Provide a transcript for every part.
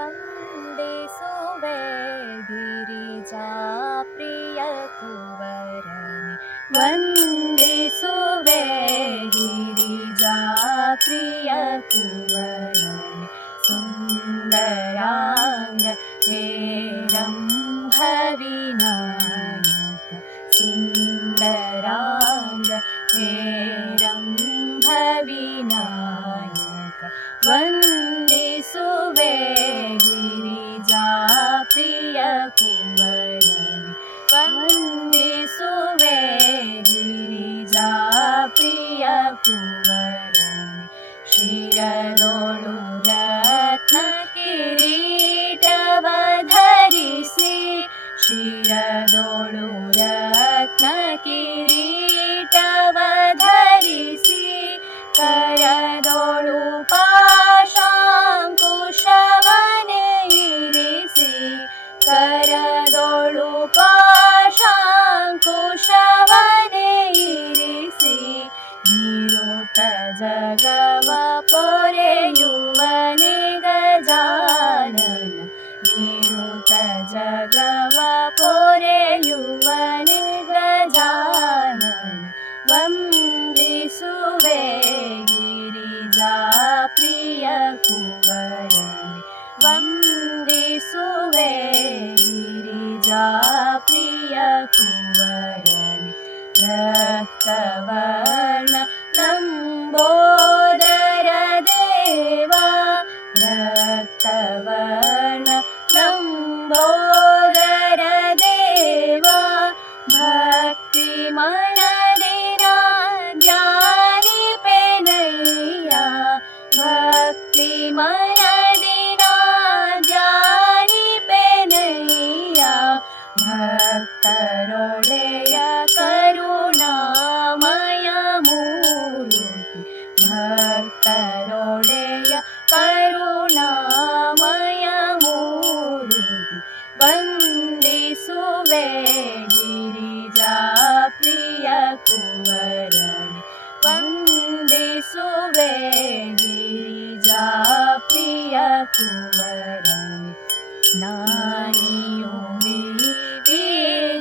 ವಂದಿಸುವೆ ಗಿರಿಜಾ ಪ್ರಿಯ ಕುವರನೆ ವಂದಿಸುವೆ ಗಿರಿಜಾ ಪ್ರಿಯ ಕುವರನೆ ಸುಂದರಾಂಗ ಹೇರಂಭ ವಿನಾಯಕ ಸುಂದರಾಂಗ ಹೇರಂಭ ವಿನಾಯಕ ವಂದಿಸುವೆ ಗಿರಿಜಾ ಪ್ರಿಯ ಕುವರನೆ ವಂದಿಸುವೆ ಗಿರಿಜಾ ಪ್ರಿಯ ಕುವರನೆ ಶಿರದೊಳು ರತ್ನ ಕಿರೀಟವ ಧರಿಸಿ ಶಿರದೊಳು ರತ್ನ ಕಿರೀಟವ ಧರಿಸಿ ಕರದೊಳು ಪಾಶಾಂಕುಶವನೆ ಇರಿಸಿ ಕರದೊಳು ಪಾಶಾಂಕುಶವನೆ ಇರಿಸಿ ನಿರುತ ಜಗವ ಪೊರೆಯುವನೆ ಗಜಾನನ ನಿರುತ ಜಗವ ಪೊರೆಯುವನೆ ಗಜಾನನ ವಂದಿಸುವೆ ಗಿರಿಜಾ ಪ್ರಿಯ ಕುವರನೆ ವಂದಿಸುವೆ ಗಿರಿಜಾ ಪ್ರಿಯ ಕುವರನೆ ರಕ್ತವರ್ಣ ಲಂಬೋದರ ದೇವ ರಕ್ತವರ್ಣ ಲಂಬೋದರ ದೇವ ಭಕ್ತಿ ಮನದಿನ ಧ್ಯಾನಿಪೆನಯ್ಯ ಭಕ್ತಿ ಮನದಿನ ಧ್ಯಾನಿಪೆನಯ್ಯ ಭಕ್ತರೊಡೆಯ ಕರುಣಾಮಯ ಮೂರುತಿ ಭಕ್ತರೊಡೆಯ ಕರುಣಾಮಯ ಮೂರುತಿ ವಂದಿಸುವೆ ಗಿರಿಜಾ ಪ್ರಿಯ ಕುವರನೆ ವಂದಿಸುವೆ ಗಿರಿಜಾ ಪ್ರಿಯ ಕುವರನೆ ಜ್ಞಾನಿಯು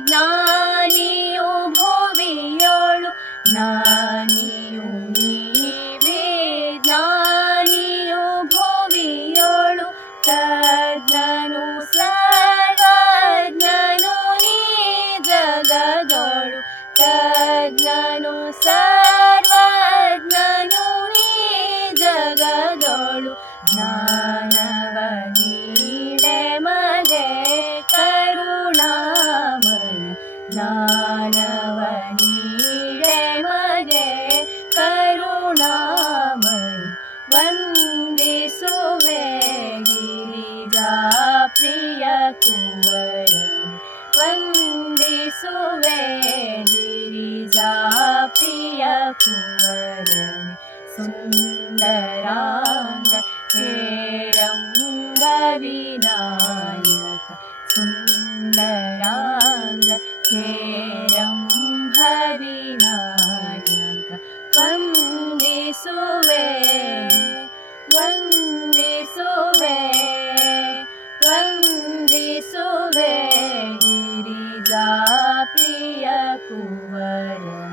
ವಿಜ್ಞಾನಿಯು ಭುವಿಯೊಳು ಜ್ಞಾನಿಯು ವಿಜ್ಞಾನಿಯು ಭುವಿಯೊಳು ತಜ್ಞನು ಸರ್ವಜ್ಞನು ನೀ ಜಗದೊಳು ತಜ್ಞನು ಸರ್ವಜ್ಞನು ನೀ ಜಗದೊಳು ಜ್ಞಾನವ ನೀಡೆ ಮಗೆ ಕರುಣಾಮಯ ಜ್ಞಾನವ ನೀಡೆ ಮಗೆ ಕರುಣಾಮಯ ವಂದಿಸುವೆ ಗಿರಿಜಾ ಪ್ರಿಯ ಕುವರನೆ ವಂದಿಸುವೆ ಗಿರಿಜಾ ಪ್ರಿಯ ಕುವರನೆ ಸುಂದರಾಂಗ ಹೇರಂಗ ವಿನಾಯಕ ಸುಂದರಾಂಗ ಹೇರಂಭ ವಿನಾಯಕ ವಂದಿಸುವೆ ವಂದಿಸುವೆ ವಂದಿಸುವೆ ಗಿರಿಜಾ ಪ್ರಿಯ ಕುವರನೆ